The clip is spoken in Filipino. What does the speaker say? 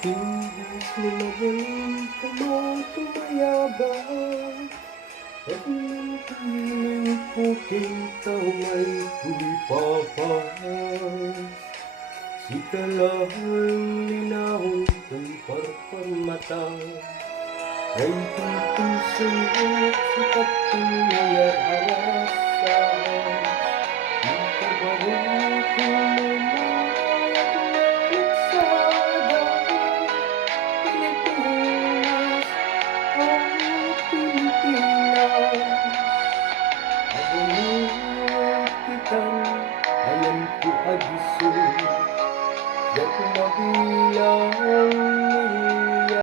Imbis na magaling tumayabang at piling puting tao may tulipapas. Si kalahang linahon ng parparmata ay tutusan at sikat tumayar arasan. Ikaw ba rin kung